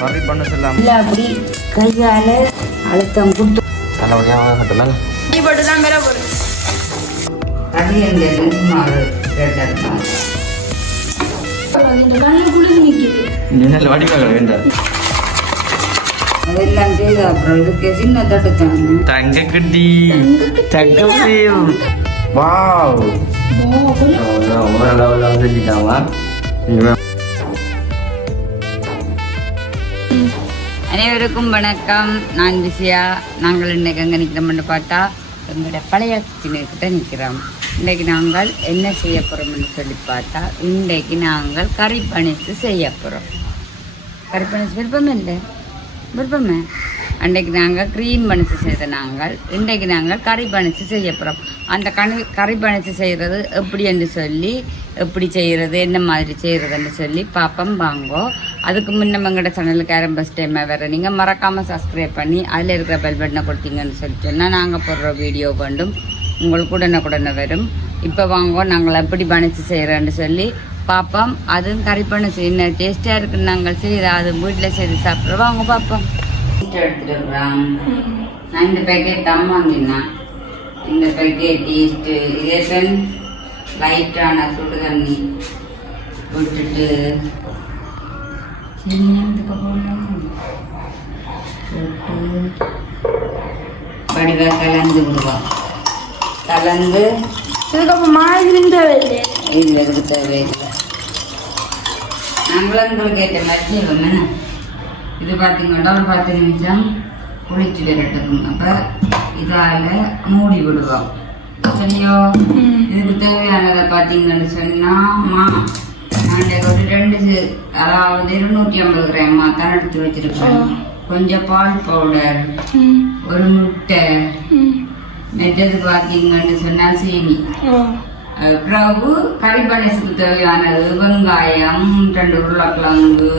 கறி பண்ண சொல்லலாம் இல்லை அப்படி கையால் அழுத்தம் கொடுத்து நல்லபடியாக கட்டலாம் போட்டு தான் மேலே போடுறேன். அது எங்கள் மாறு கேட்டால் இந்த கண்ணில் குளிர் நிற்கிது. நல்ல வடிவாக வேண்டாம் அதெல்லாம் செய்து அப்புறம் இதுக்கு சின்ன தட்டுத்தாங்க தங்க குட்டி தங்க முடியும் வாவ் செஞ்சுட்டாமா அனைவருக்கும் வணக்கம். நான் விஜயா. நாங்கள் இன்றைக்கு எங்கே நிற்கிறோம்னு பார்த்தா எங்களோட பழைய கிட்ட நிற்கிறோம். இன்றைக்கு நாங்கள் என்ன செய்ய போகிறோம்னு சொல்லி பார்த்தா இன்றைக்கு நாங்கள் கறி பணிச்சு செய்ய போகிறோம். கறி பணிச்சு விருப்பமே இல்லை விருப்பமே. அன்றைக்கு நாங்கள் க்ரீம் பணிச்சு செய்த நாங்கள் இன்றைக்கு நாங்கள் கறி பணிச்சு செய்ய போகிறோம். அந்த கறி பணிச்சு செய்கிறது எப்படி என்று சொல்லி எப்படி செய்கிறது என்ன மாதிரி செய்கிறதுன்னு சொல்லி பார்ப்போம் வாங்கோ. அதுக்கு முன்ன எங்களோட சேனலுக்கு யாரும் ஃபஸ்ட் டைமாக வேறு நீங்கள் மறக்காமல் சப்ஸ்கிரைப் பண்ணி அதில் இருக்கிற பெல் பட்டனை கொடுத்தீங்கன்னு சொல்லி சொன்னால் நாங்கள் போடுற வீடியோ வேண்டும் உங்களுக்கு உடனே வரும். இப்போ வாங்கோ நாங்கள் எப்படி பணிச்சு செய்கிறோன்னு சொல்லி பார்ப்போம். அதுவும் கறி பணிச்சு என்ன டேஸ்ட்டாக இருக்குன்னு நாங்கள் செய்கிற அது வீட்டில் செய்து சாப்பிட்றோம். வாங்க பார்ப்போம். எடுத்துருக்குறான். நான் இந்த பேக்கெட் தான் வாங்கினேன். இந்த பேக்கெட் டேஸ்ட்டு இதே பெண் லைட்டான சுடு தண்ணி விட்டுட்டு வடிவாக கலந்து விடுவோம். கலந்து இதுக்கப்புறம் மாதிரி தேவையில்லை. இல்லை இதுக்கு தேவையில்லை. நாங்களும் உங்களுக்கு ஏற்ற மாதிரி செய்வோம். இது பார்த்தீங்கன்னா ஒரு 10 நிமிஷம் குளிச்சு விரட்டுக்கும். அப்போ இதால் மூடி விடுவோம். சரியோ இதுக்கு தேவையானதை பார்த்தீங்கன்னு சொன்னால் நான் ஒரு 2 அதாவது 250 கிராம் தான் எடுத்து வச்சிருக்கேன். கொஞ்சம் பால் பவுடர், ஒரு முட்டை, மெட்டது பார்த்தீங்கன்னு சொன்னால் சீனி, பிறகு கறி பணிசுக்கு தேவையானது வெங்காயம், 2 உருளைக்கிழங்கு,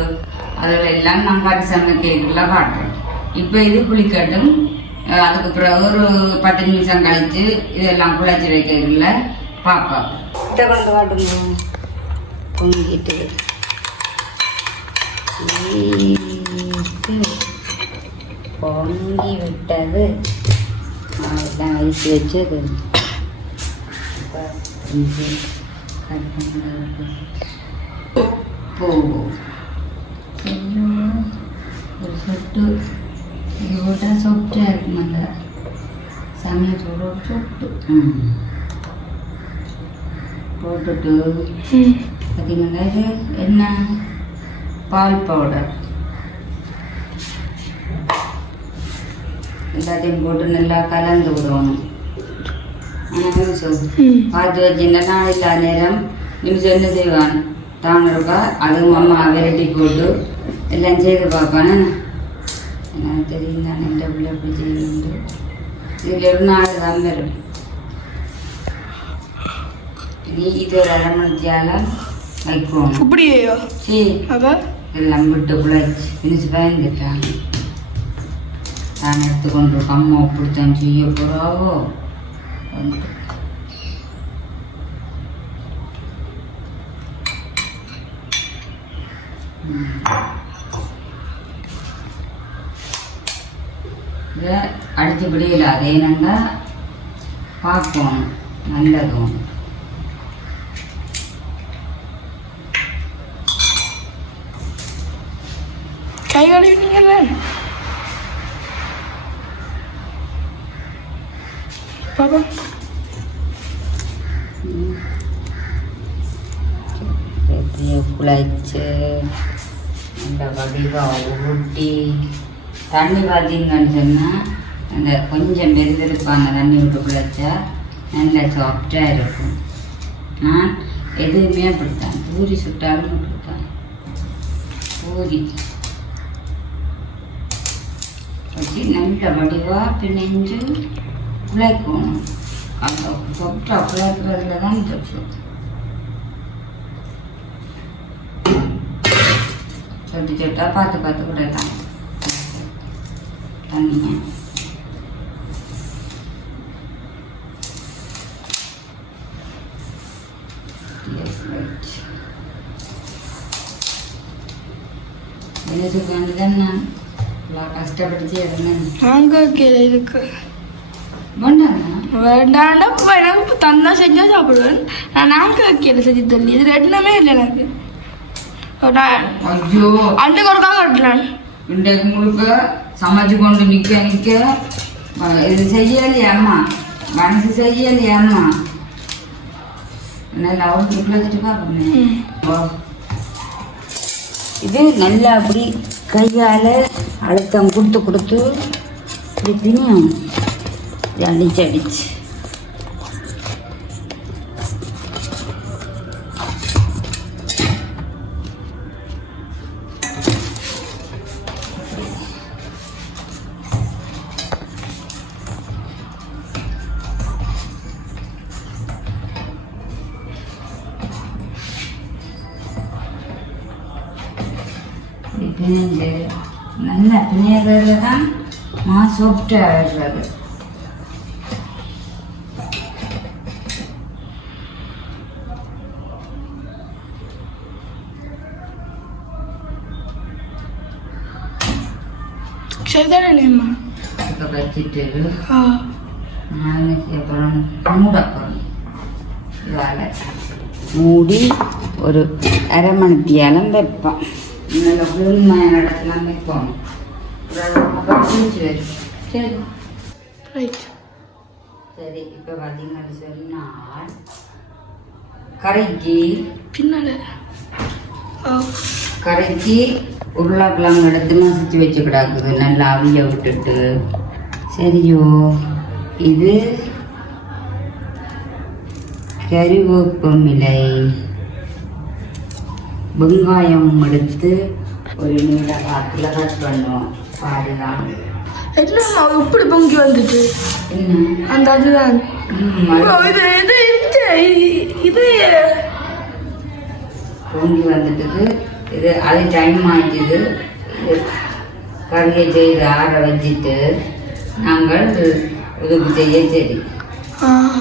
அதில் எல்லாம் நான் கறி சமைக்கிறதுல காட்டுறேன். இப்போ இது புளிக்கட்டும். அதுக்கு பிறகு ஒரு 10 நிமிஷம் கழித்து இதெல்லாம் குழச்சி வைக்கிறதுல பார்ப்போம். கிட்ட கொண்டு காட்டுங்க. பொங்கிட்டு பொங்கி விட்டது. அதெல்லாம் அரிசி வச்சது உப்பு ஒரு சொட்டு. இது போட்டால் சொப்டாக இருக்கும். அந்த சமையல் சொட்டு போட்டுட்டு பார்த்தீங்கன்னா இது என்ன பால் பவுடர் எல்லாத்தையும் போட்டு நல்லா கலந்து விடுவோம். பார்த்து வச்சுருந்தா நான் எல்லா நேரம் நிமிஷம் என்ன செய்வான் தான் இருக்கா. அதுவும் அம்மா வெரைட்டி போட்டு எல்லாம் செய்து பார்ப்பானே. எனக்கு தெரியும் நான் எந்த பிள்ளை எப்படி செய்யணும். இதில் ஒரு 4 தான் வரும். நீ இது ஒரு 1/2 மணி நேரம் வைக்கணும். இப்படியோ சரி எல்லாம் விட்டு குழச்சி பிடிச்சி பயந்துட்டாங்க. நான் எடுத்துக்கொண்டு அம்மா அப்படித்தான் செய்ய போகிறாவோ. இதை அடிச்சுபடி இல்லாத நாங்கள் பார்க்கணும் நல்லதும். கை கழுவிட்டீங்கல்ல பாப்பா. குழச்சி அந்த வடிவாக ஊட்டி தண்ணி பார்த்தீங்கன்னு சொன்னால் அந்த கொஞ்சம் வெறுப்பான தண்ணி விட்டு குழச்சா நல்லா சாஃப்டாக இருக்கும். நான் எதுவுமே அப்படித்தான். பூரி சுட்டாலும் அப்படித்தான். பூரி வச்சு நல்ல வடிவாக பிணைஞ்சு குழைக்கணும். அந்த சாஃப்டாக குழைக்கிறதுல தான் தச்சு சொட்டு சொட்டாக பார்த்து குடைக்கலாம் தண்ணியை. இதுக்காண்டி தான் நான் இவ்வளோ கஷ்டப்பட்டு இருந்தேன். நாங்கள் வைக்கல இதுக்கு வேண்டாமா? வேண்டாண்டா எனக்கு தந்தா செஞ்சா சாப்பிடுவேன். நாங்கள் வைக்கல செஞ்சு தண்ணி இது ரெண்டுமே இல்லை எனக்கு. ஐயோ அன்றைக்கு ஒருக்காக கட்டலாம். இன்றைக்கு முழுக்க சமைச்சு கொண்டு நிற்க இது செய்யலையா அம்மா, மனசு செய்யலையா அம்மா? நல்லா அவுட்டு வச்சுட்டு பார்க்கணும். இது நல்லா அப்படி கையால் அழுத்தம் கொடுத்து கொடுத்து இப்படி பிணியும் அடிச்சு அடிச்சு பிணைஞ்சு நல்லா பிணையறது தான் சாஃப்டாக ஆடுறது. சரிதானேம்மா? இப்போ வச்சுட்டு நாளைக்கு அப்புறம் மூடப்போம். இதால் மூடி ஒரு அரை மணித்தியாலம் வைப்போம். நல்ல குளிர்மையான இடத்துலாம் வைப்போம். அப்புறம் குளிச்சு வச்சு சரி ரைட். சரி. இப்போ பார்த்தீங்கன்னு சொன்னால் கறிக்கு பின்னால் கறிக்கு உருளைக்கிழங்கு எடுத்து மசிச்சு வச்சு கிடாக்குது நல்லா அவிய விட்டுட்டு. சரியோ, இது கறிவேப்பமிலை வெங்காயம் எடுத்து ஒரு நீள காற்றுல கட் பண்ணுவோம். பாருதான் என்னம்மா இப்படி பொங்கி வந்துட்டு அந்த அதுதான் இது பொங்கி வந்துட்டுது. இது அது டைம் ஆயிடுது. இது கறியை செய்து ஆற வச்சுட்டு நாங்கள் உதவி செய்ய சரி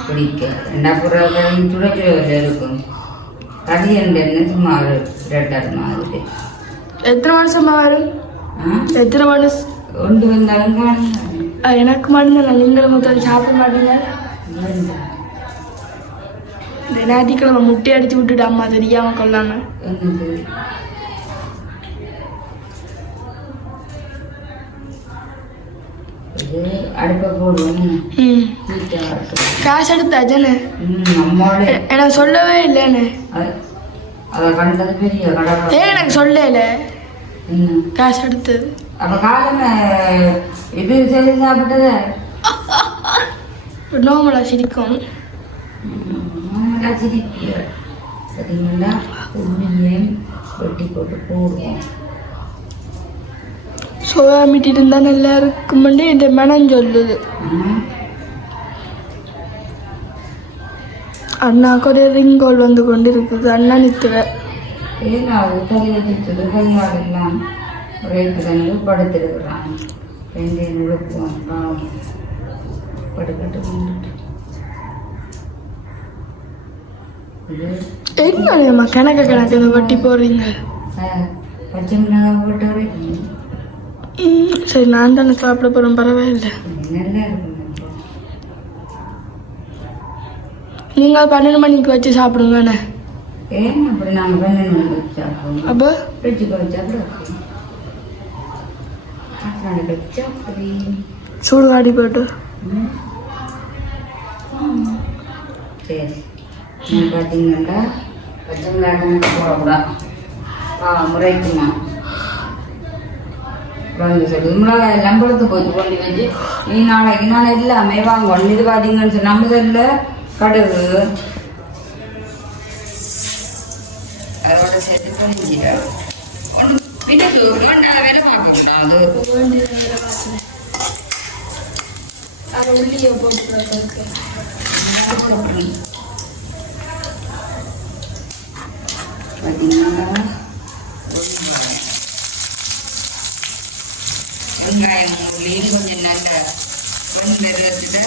பிடிக்க ரெண்டா புற கறி துடைச்சி இருக்கும். கறி என்ன சும்மா ஒரு ரெட்டர் மாதிரி. எத்தனை வருஷமா வரும்? எத்தனை வருஷம் கொண்டு வந்தாலும் காணும். எனக்கு மட்டும் நீங்களும் மொத்தம் சாப்பிட மாட்டீங்க. இந்த ஞாயிற்றுக்கிழமை முட்டை அடிச்சு விட்டுட்டு அம்மா தெரியாம கொள்ளாம. அடுப்ப போடுவோம். காசு எடுத்தாச்சேன்னு எனக்கு சொல்லவே இல்லைன்னு. அதை கண்டது பெரிய கடவுள். ஏன் எனக்கு சொல்லல காசு எடுத்தது? அப்ப காலமே இது சரி சாப்பிட்டது நோமலா சிரிக்கும். சிரிப்பிய சரிங்களா? உண்மையும் வெட்டி போட்டு போடுவோம். சோயா மீட் இருந்தா நல்லா இருக்குமெண்டு இந்த மனம் சொல்லுது. அண்ணாக்கு ஒரு ரிங்கோல் வந்து கொண்டு இருக்குது. அண்ணா நித்துற ஏன்னா அது தலையை நிறுத்துது. கையாடெல்லாம் ரேட்டு கண்டு படுத்துருக்குறான். ரெண்டு நுழுப்புவோம் படுக்கட்டு கொண்டுட்டு. என்னம்மா கணக்கு கணக்கு வட்டி போடுறீங்க? பச்சை மிளகாய் போட்டு வரைக்கும் சரி, நான் தானே சாப்பிட போறேன், பரவாயில்ல. நல்லா இருக்கும். நீங்க 12 மணிக்கு வச்சு சாப்பிடுங்கண்ணே. ஏன் அப்படி நாங்கள் 12 மணிக்கு வச்சு சாப்பிடுவோம். அப்போ ஃப்ரிட்ஜுக்கு வச்சா அப்படி வச்சா அப்படி சூடுகாடி போட்டு சரி. பார்த்தீங்கன்னா பச்சை மிளகாய் போடக்கூடாது. முறைக்குமா சொல்லி மிளகாய் எல்லாம் கொடுத்து போச்சு கொண்டு வச்சு நீ நாளைக்கு நான் எல்லாமே வாங்கணும். இது பார்த்தீங்கன்னு சொல்லி நம்ம இதில் கடுகு அதோட சேர்த்து பண்ணிக்கிறேன். ஒன்று விட்டு வேலை பார்க்கக்கூடாது. அதை உள்ளியை போட்டு பார்த்தீங்கன்னா வெங்காயம் உள்ளி கொஞ்சம் நல்ல வெந்து வச்சுட்டு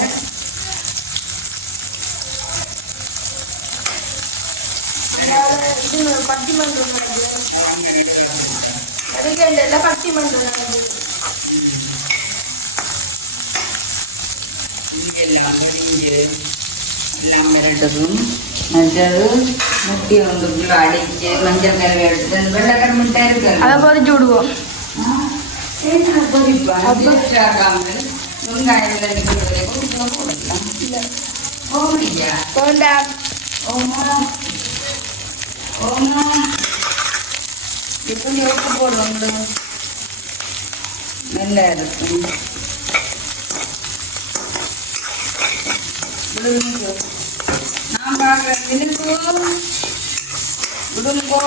அதுக்கு எல்லாம் பட்டி பண்ணுறாங்க. எல்லாம் மிரட்டதும் மற்றது முட்டி வந்து அடிச்சு மஞ்சள் கருவை எடுத்து வெள்ளைக்கரு மிட்டாய் இருக்கு அதை பொறிச்சு விடுவோம். வெங்காயம் எப்படி உப்பு போடுவோம் நல்லா இருக்கும். நான் பார்க்குறேன் விடுங்கோ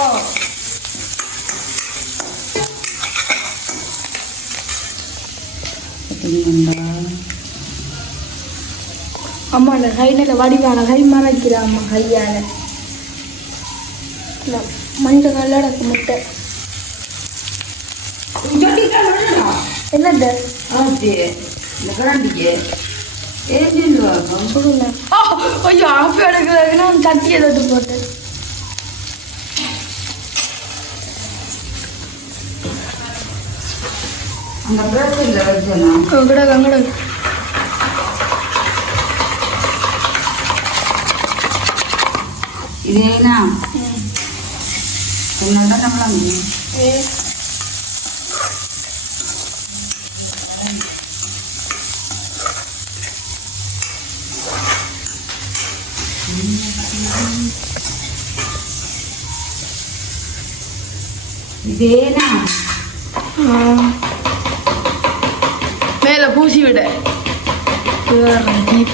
அம்மா அந்த கையில் வடிவான கை மறைக்கிறா அம்மா கையால் மனித கல்லடக்கு முட்டை என்னது இந்த கரண்டிக்கு ஏன் சொல்லுவாங்க ஐயோ ஆஃப் எடுக்கிறதுனா தட்டி எதாவது போட்டு அந்த பிரச்சனை வச்சனா கங்கட இதேனா என்னடா நம்மளாம் இதேனா மேலே பூசி விட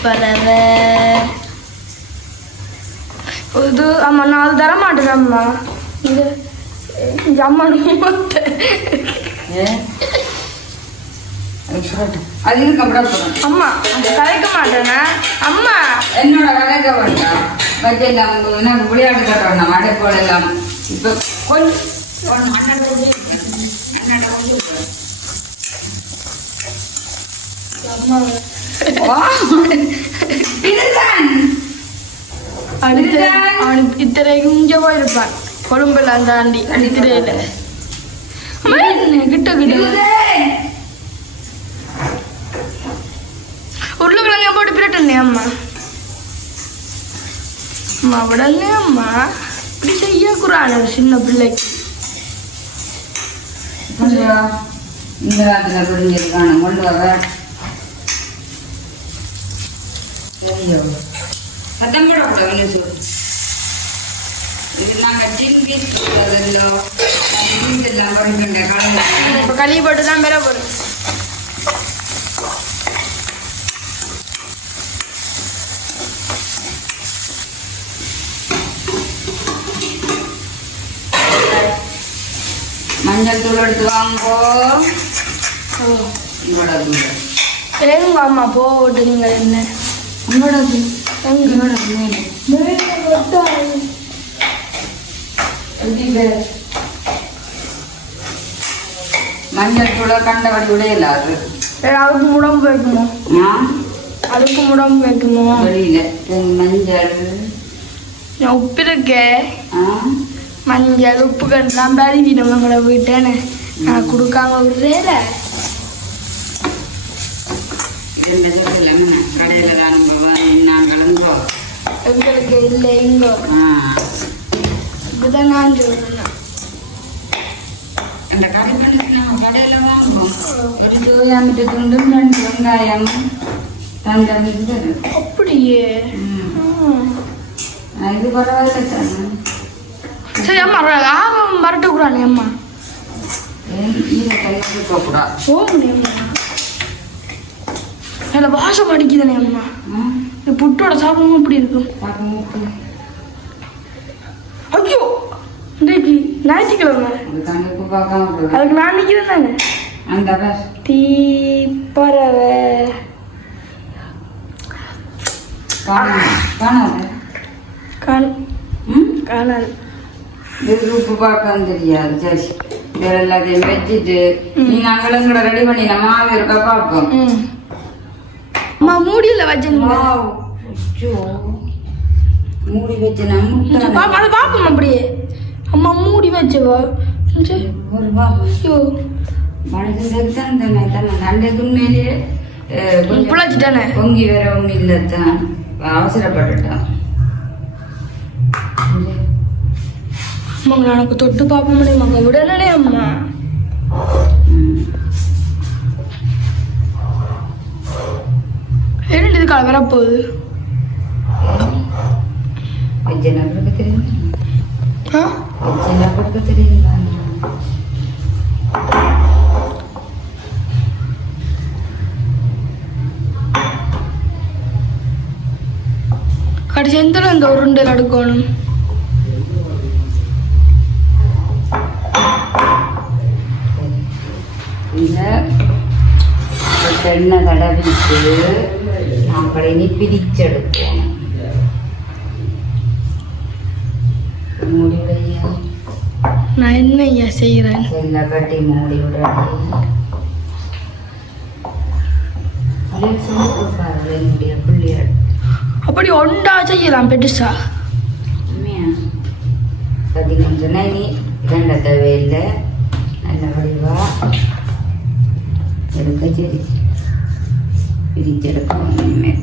பறவை இது அம்மா நான் அது தர மாட்டேன் அம்மா இது அம்மா அது கம்பட போறேன் அம்மா கலைக்க மாட்டேனா அம்மா என்னோட கலைக்க வேண்டாம் பட்ஜெட் அவங்க என்ன விளையாட்டு கட்டுறோம் அடை போடலாம் இப்போ கொஞ்சம் அவனுக்கு இத்தனைக்கு இங்கே போயிருப்பான் கொழும்பெல்லாம் தாண்டி அடித்திரையில கிட்ட உருளைக்கிழங்க போட்டு பிரட்டனே அம்மா அம்மா உடனே அம்மா இப்படி செய்யக்கூடாது சின்ன பிள்ளைக்கு இந்த காலத்தில் புரிஞ்சிருக்கான கொண்டு வர சத்தம் போடக்கூடாது சொல்லு. இது நாங்கள் டிவி எல்லாம் பறிக்கின்ற காலம் இப்போ களி போட்டு தான் பெற போகிறோம். மஞ்சள் தூள் எடுத்து வாங்கோ. உங்களோட தூள் எங்க அம்மா போட்டு நீங்கள் என்ன உங்களோட தூள் உங்களோட மஞ்சள் தூளை கண்டபடி விடையில அது அதுக்கு முடம்பு வைக்குமோ அதுக்கு முடம்பு வைக்குமோ வெளியில மஞ்சள் உப்பு இருக்கு மஞ்சள் உப்பு கண்டெல்லாம் பருவிடும் உங்களை வீட்டேன்னு நான் கொடுக்காம விடுறேல கடையில தான் நான் கலந்தோம் எங்களுக்கு இல்லை இங்கோ இப்படிதான் நான் சொல்றேன். அந்த கடை நம்ம கடையில வாங்குவோம் ஒரு சோயாமிட்டு துண்டும் 2 வெங்காயம் தந்தது அப்படியே இது பரவாயில்ல சார். சரி அம்மா ஆகம் வரட்டக்கூடாது அம்மா கூடாது போகணும் அம்மா அதில் வாசம் அடிக்குதானே அம்மா இந்த புட்டோட சாப்பிடவும் இப்படி இருக்கும். ஐயோ இன்றைக்கு ஞாயிற்றுக்கிழமை அதுக்கு நான் நிற்கிறேன் தானே அந்த தீ பறவை காணாது உப்பு பார்க்க தெரியாது. சரி வேற எல்லாத்தையும் வச்சுட்டு நீ நாங்களும் கூட ரெடி பண்ணி நம்ம இருக்கா பார்ப்போம். அம்மா மூடியில் வச்சுங்க மூடி வச்சு நம்ம அதை பார்ப்போம் அப்படியே அம்மா மூடி வச்சுவோ ஒரு பாபு ஐயோ மனுஷன் தான் தானே தானே அன்றைக்கு உண்மையிலேயே பிழைச்சிட்டானே பொங்கி வரவும் இல்லைத்தான் அவசரப்பட்டுட்டான். அம்மாங்க எனக்கு தொட்டு பார்க்க முடியுமாங்க விடனே அம்மா. என்ன இது கால வரப்போகுது விஜயநகருக்கு தெரியுமா? ஆ விஜயநகருக்கு தெரியுமா? கடைசி எந்த இந்த உருண்டை அடுக்கணும் இந்த எண்ணெய் தடவிட்டு நாங்கள் இனி பிரிச்செடுப்போம். மூடியுடைய நான் என்ன ஐயா செய்கிறேன் செல்ல கட்டி மூடியுடைய என்னுடைய பிள்ளைகள் அப்படி ஒன்றா செய்யலாம் பெருசா பார்த்தீங்கன்னு சொன்னால் இனி இரண்ட தேவையில்லை. நல்ல வடிவா எடுக்க சரி பிரிச்செடுக்கணும். இனிமேல்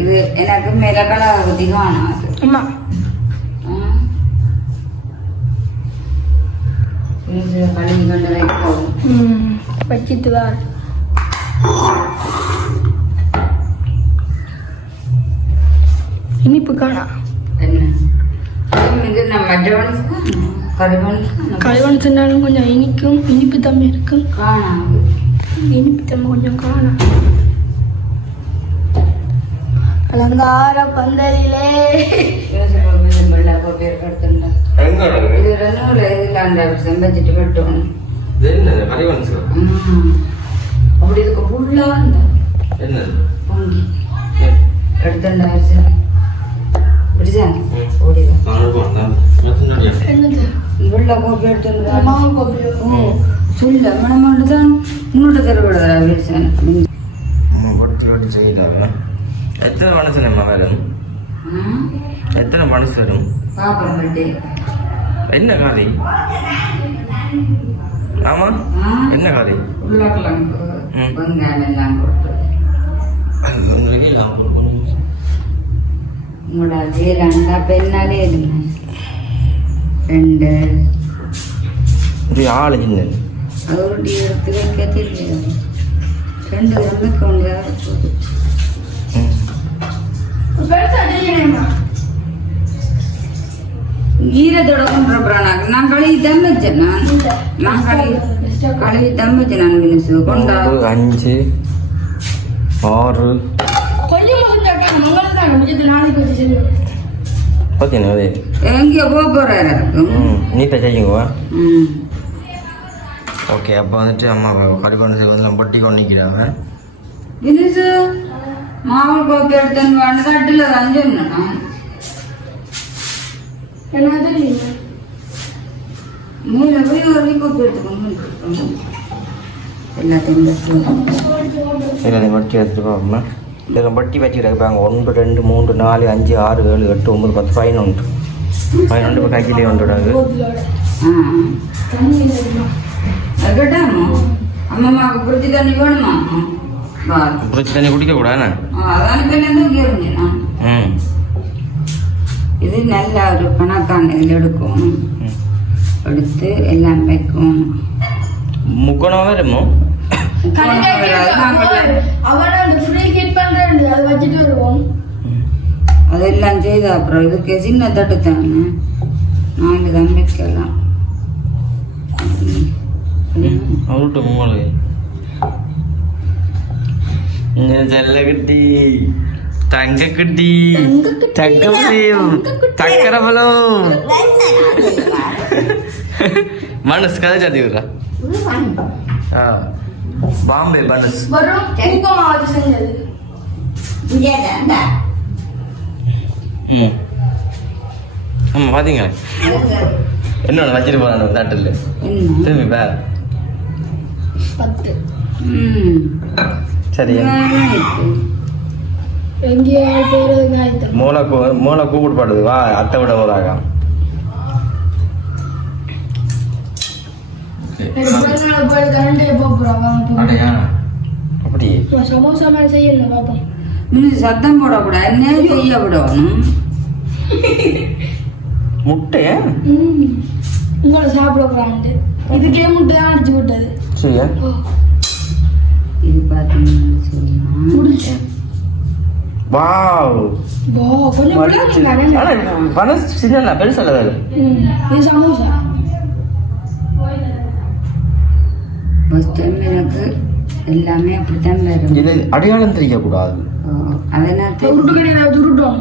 இது எனக்கு மேல கலவை பற்றி காணாது. அம்மா கழுவி கொண்டு வைப்போம். வச்சிட்டு வா. இனிப்பு காணா என்ன இது நம்ம கல்வன் சொன்னாலும் கொஞ்சம் இனிக்கும் இனிப்பு தம்பி இருக்கும் காணாது. இனிப்பு தம்பி கொஞ்சம் காணா. அலங்கார பந்தலிலே இது ரெண்டு இதில் அந்த செம்பச்சிட்டு வெட்டணும். அப்படி இதுக்கு ஃபுல்லா அந்த பொங்கி எடுத்துட்டாச்சு. என்னது வெள்ள கோப்பி எடுத்து மாவு கோப்பையோ சொல்ல மனமாண்டு தான் முன்னோட்ட தருவதா பேசன் எத்தனை மனசு நம்ம வரும்? எத்தனை மனசு வரும்? பாப்பம் பட்டு என்ன காதி? ஆமா என்ன காதி? உருளைக்கிழங்கு வெங்காயம் எல்லாம் போட்டு உங்களோட ஜீரண்டா பெண்ணாலே இருங்க. ரெண்டு ஆளு சின்ன அவருடைய எடுத்து வைக்க தெரியாது. ரெண்டு வந்து கொண்டு ஈரத்தோட கொண்டுறாங்க. நான் கழுவி தம்பச்சேன். நான் கழுவி தம்பச்சேன். நான் மினிசு கொண்டா 5 6 பார்த்தீங்கன்னா எங்கேயோ போக போறாரு. நீட்டா செய்யுங்க. ஓகே அப்போ வந்துட்டு அம்மா கறிக்கொண்டு செய்வதெல்லாம் பொட்டி கொண்டு நிற்கிறாங்க. மினிசு மாவு கோப்பி எடுத்துன்னு வந்து தட்டில் தான் சொன்னேன். என்ன தெரியுங்க மூளை போய் ஒரு கோப்பி எடுத்துக்கோங்க. எல்லாத்தையும் எல்லாத்தையும் வட்டி எடுத்துட்டு போகணும்னா இதில் வட்டி வச்சு கிடப்பாங்க. 1 2 3 4 5 6 7 8 9 10 11 இப்போ கைக்கிலே வந்துடாது. கேட்டாமோ அம்மாவுக்கு பிடிச்சி தண்ணி வேணுமா? பிடிச்சி தண்ணி குடிக்கக்கூடாது. அதான் கேட்டேன். இது நல்ல ஒரு கணக்கான இதில் எடுக்கும். எடுத்து எல்லாம் வைக்கும். முக்கணம் வருமோ? அதெல்லாம் செய்த அப்புறம் இதுக்கு சின்ன தட்டு தானே நாலு தான் வைக்கலாம். அவர்கிட்ட மூளை செல்ல கட்டி தங்க கட்டி தங்கப்பயம் தக்கர பலம் மனசு கதை சாத்தி விடுறா. பாம்பே பனஸ் ஆமா பாத்தீங்க என்னோட வச்சிட்டு போறாங்க நாட்டில் திரும்பி பே 10 சரியா எங்கேயோ போறது மூளை கூப்பிட்டு பாடுது வா அத்தை விட போறாங்க. போய் கரண்டே போகிறாங்க அடையா அப்படி சமோசா மாதிரி செய்யல பாப்போம் இன்னும் சத்தம் போடக்கூடாது என்ன செய்ய விடணும் முட்டை உங்களை சாப்பிட போறாங்க இதுக்கே முட்டை தான் அடிச்சு விட்டது சரியா இது பார்த்தீங்கன்னு சொன்னா முடிச்சு வாவ் கொஞ்சம் விடாதீங்க ஆனா மனசு சின்ன பெருசா இல்லை இது சமோசா ஃபர்ஸ்ட் டைம் எனக்கு எல்லாமே அப்படித்தான் வரும் இது அடையாளம் தெரியக்கூடாது அதெல்லாம் உருட்டு கடையில் துருட்டோம்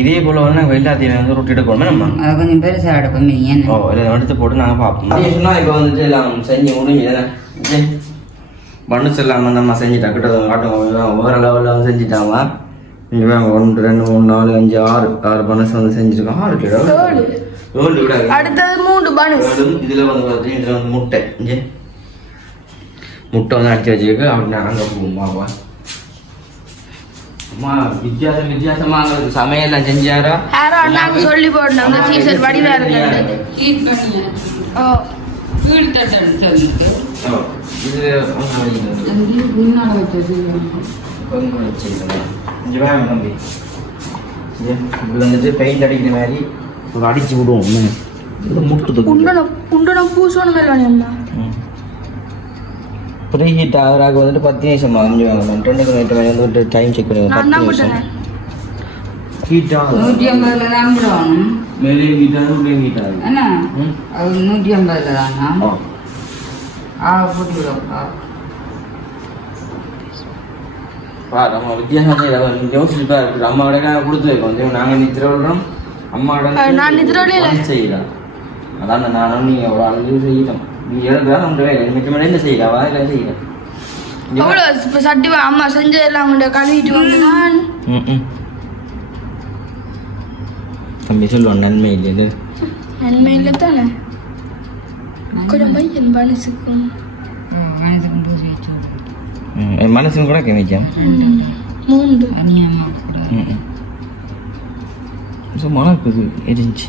இதே போல வந்து நாங்கள் எல்லாத்தையும் வந்து ரொட்டி எடுக்கணுமே நம்ம அதை கொஞ்சம் பெருசாக எடுப்போம் ஏன் ஓ எல்லாம் எடுத்து போட்டு நாங்கள் பார்ப்போம் அதே சொன்னால் இப்போ வந்துட்டு எல்லாம் செஞ்சு முடிஞ்சு பண்ணு செல்லாமல் நம்ம செஞ்சுட்டா கிட்ட காட்டும் வேறு லெவலில் வந்து செஞ்சுட்டாமா இங்கே 1 2 3 4 5 6 பனஸ் வந்து செஞ்சுருக்கோம் 6 கிலோ 7 விட அடுத்தது 3 பனஸ் இதில் வந்து பார்த்தீங்கன்னா இதில் வந்து முட்டை இங்கே முட்டை வந்து அடிச்சு வச்சுருக்கு அப்படி நாங்கள் போவோம்மாவா அம்மா வித்தியாசமாக சமையல்லாம் செஞ்சாரா யாரோ அண்ணாக்கு சொல்லி போடணும் அந்த சீசர் வடிவா இருக்கு ஹீட் பண்ணி வீடு தட்டன்னு சொல்லிட்டு இது முன்னாடி வச்சது தம்பி இது வந்துட்டு பெயிண்ட் அடிக்கிற மாதிரி ஒரு அடிச்சு விடுவோம் இது முட்டுது உண்டனம் பூசணும் அம்மா ப்ரீ ஹீட் ஆகிறாக வந்துட்டு 10 நிமிஷம் அஞ்சுவாங்க 2 வந்து டைம் செக் பண்ணி 10 நிமிஷம் ஹீட் ஆகும் 150 தான் விடணும் மேலே ஹீட் ஆகும் உள்ளே ஹீட் ஆகும் என்ன அது 150 தானா போட்டு விடுவோம் நம்ம வித்தியாசம் யோசிச்சுப்பா இருக்குது அம்மாவோட கொடுத்து வைக்கோம் நாங்கள் நித்திர விடுறோம் அம்மாவோட செய்யலாம் அதான் நானும் நீ ஒரு அளவு செய்யலாம் நீ எழுதுறா நம்ம மிச்சம் என்ன செய்யலாம் அதெல்லாம் செய்யலாம் அவ்வளோ சட்டி அம்மா செஞ்சதெல்லாம் கழுவிட்டு வந்து நான் தம்பி சொல்லுவான் நன்மை இல்லை நன்மை இல்லை தானே கொஞ்சம் பையன் மனசுக்கும் மனசும் கூட கமிச்சேன் 3 மனக்குது இருந்துச்சு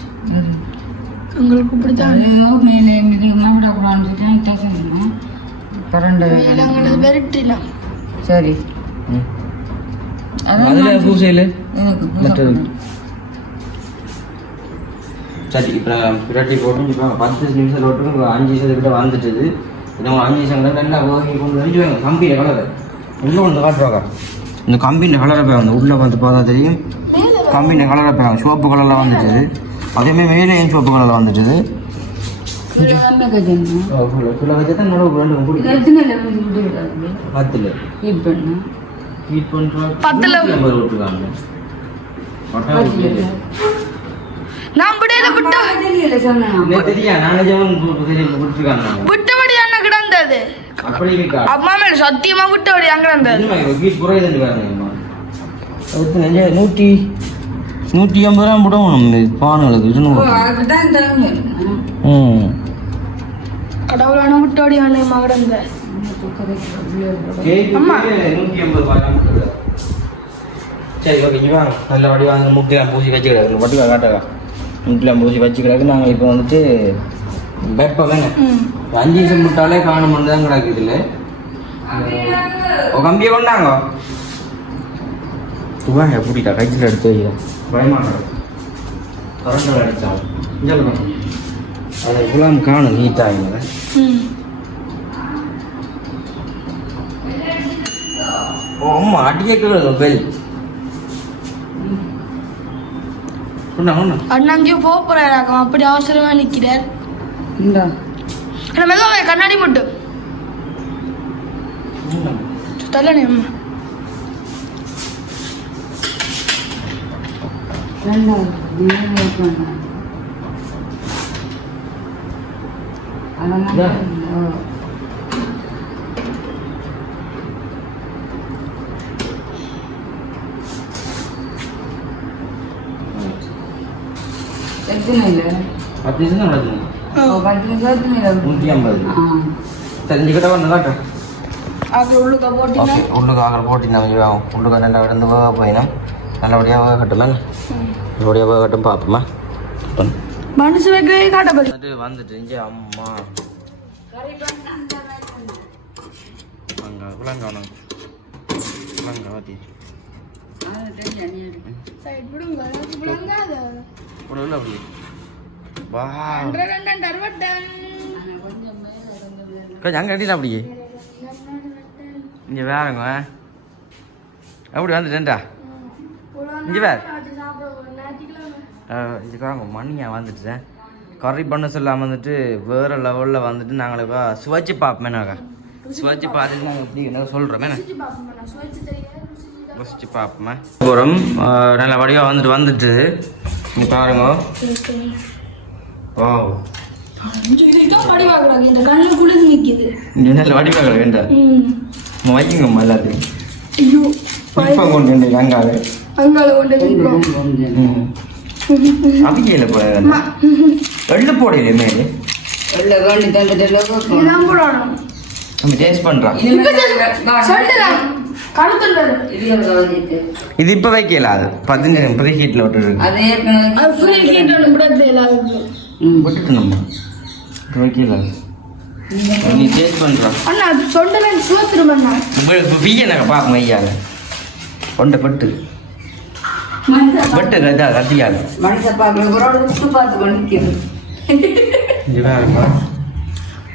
உங்களுக்கு இப்படித்தான் வெரைட்டிலாம் சரி அதில் பூசையில் மற்றது சரி இப்போ பிரட்டி போட்டு இப்போ 10 நிமிஷம் போட்டு 5 நிமிஷத்துக்கிட்ட வந்துட்டுது இன்னும் 5 நிமிஷம் நல்லா ஓகே கொண்டு வந்து கம்பியில் கலர் இன்னும் ஒன்று காட்டுறாங்க இந்த கம்பியின் கலரை போய் வந்து உள்ளே வந்து பார்த்தா தெரியும் கம்பியின் கலரை போய் சிவப்பு கலரில் வந்துட்டுது அதேமாதிரி மேலேயும் சிவப்பு கலரில் வந்துட்டுது கிலோ வச்சு தான் நல்லா 10 ஹீட் பண்ணுறோம் விட்டுருக்காங்க நான் விடையில விட்டா தெரியா நானே விட்டுருக்காங்க விட்டபடி என்ன கிடந்தது அம்மா மேல சத்தியமா விட்டபடி அங்க கிடந்தது 150 ரூபா விடணும் பானுங்களுக்கு 200 கடவுளான விட்டபடி அண்ணா கிடந்த அம்மா 150 சரி ஓகே வாங்க நல்ல வடி வாங்க முட்டையெல்லாம் பூசி வச்சு கிடக்கு வட்டிவா காட்டக்கா முட்டையெல்லாம் பூசி வச்சு கிடக்கு நாங்கள் இப்போ வந்துட்டு வெப்பங்க 5 நிமிஷம் முட்டாலே காணும் தான் கிடக்குது இல்லை கம்பியை கொண்டாங்க வாங்க பிடிட்டா கையில் எடுத்து வைக்கிறேன் பயமாக கரண்டில் அடித்தான் சொல்லுங்க அதை குலாம் காணும் நீட்டாக அம்மா அடிக்க பெல் அண்ணா அங்கேயோ போறாராக்கம் அப்படி அவசரமா நிக்கிறார் மெதுவா கண்ணாடி மட்டும் தள்ளனே அம்மா எத்தனை இல்லை 10 நிமிஷம் நடக்கணும் 10 நிமிஷம் 150 தெரிஞ்சுக்கிட்ட வந்து காட்டு அப்புறம் உள்ளுக்க போட்டீங்கன்னா உள்ளுக்கு ஆகல போட்டிருந்தா உள்ளுக்கு நல்லா விழுந்து போயினா நல்லபடியாக கட்டுமே நல்லபடியாக கட்டும் பார்ப்போமா மனசு வைக்கவே காட்டப்படும் வந்துட்டு இங்கே அம்மா குழங்க வாத்தி அப்படி வா கொஞ்சம் அங்கே கட்டிடா அப்படி இங்கே வேறங்க அப்படி வந்துட்டேன்டா இங்கே வேற இதுக்காக மணியா வந்துட்டுறேன் கறி பண்ண சொல்லாமல் வந்துட்டு வேறு லெவலில் வந்துட்டு நாங்கள் இப்போ சுவைச்சு பார்ப்போமேனாக்கா சுவைச்சு பார்த்துட்டு நாங்கள் எப்படி என்ன சொல்கிறோமே சுவைச்சு பார்ப்போமே போகிறோம் நல்ல வடிவாக வந்துட்டு இங்கே பாருங்க ஓ இந்த கண்ணு குளிர்ந்து நிக்குது இங்கே நல்ல வடிவாக வேண்டாம் வைக்குங்கம்மா எல்லாத்தையும் இப்போ கொண்டு அங்காவே அங்கால கொண்டு அவியல போட எள்ளு போடல மேலே உள்ள வேண்டி தந்துட்டு இதான் போடணும் நம்ம டேஸ்ட் பண்றோம் இது இப்ப வைக்கல அது 15 ப்ரீ ஹீட்ல விட்டுருக்கு அது விட்டுட்டு நம்ம வைக்கல நீ டேஸ்ட் பண்றோம் அண்ணா சொண்டல சுவத்துருமண்ணா உங்களுக்கு வீயனக பாக்க மையால கொண்ட பட்டு பட்டு கதா கத்தியால மனுஷ பார்க்கறது ஒரு உத்து பார்த்து கொண்டிருக்கிறது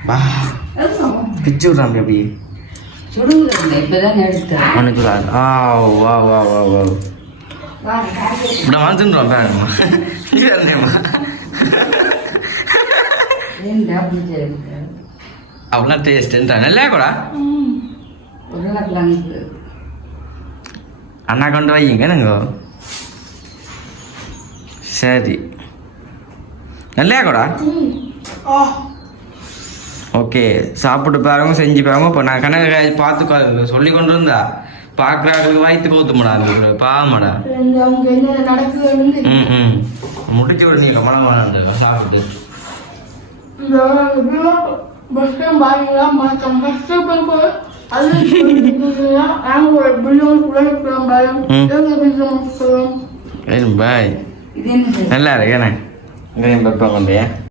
வா பிச்சு விட்றாங்க அப்படி சுடுங்க இப்பதான் எடுத்தேன் மனுக்குறாரு ஆ வா வா வா வா இப்படி வந்துடுறோம் பேரம்மா இது இருந்தேம்மா அவ்வளோ டேஸ்ட்டுன்றா நல்லா கூட உருளைக்கிழங்கு அண்ணா கொண்டு வைங்க நாங்க சரி நல்லா கூட ஓகே சாப்பிட்டு பாருங்க செஞ்சு பாருங்க இப்போ நான் கணக்கு பார்த்து சொல்லி கொண்டு இருந்தா பார்க்குறாங்களுக்கு வயிற்று போத்துமாடா அது பாவமாடா ம் முடிச்சு விடுங்க மனம் வேணாம் சாப்பிட்டு பாய் நல்லா இருக்கேண்ணே இங்கே கொண்டு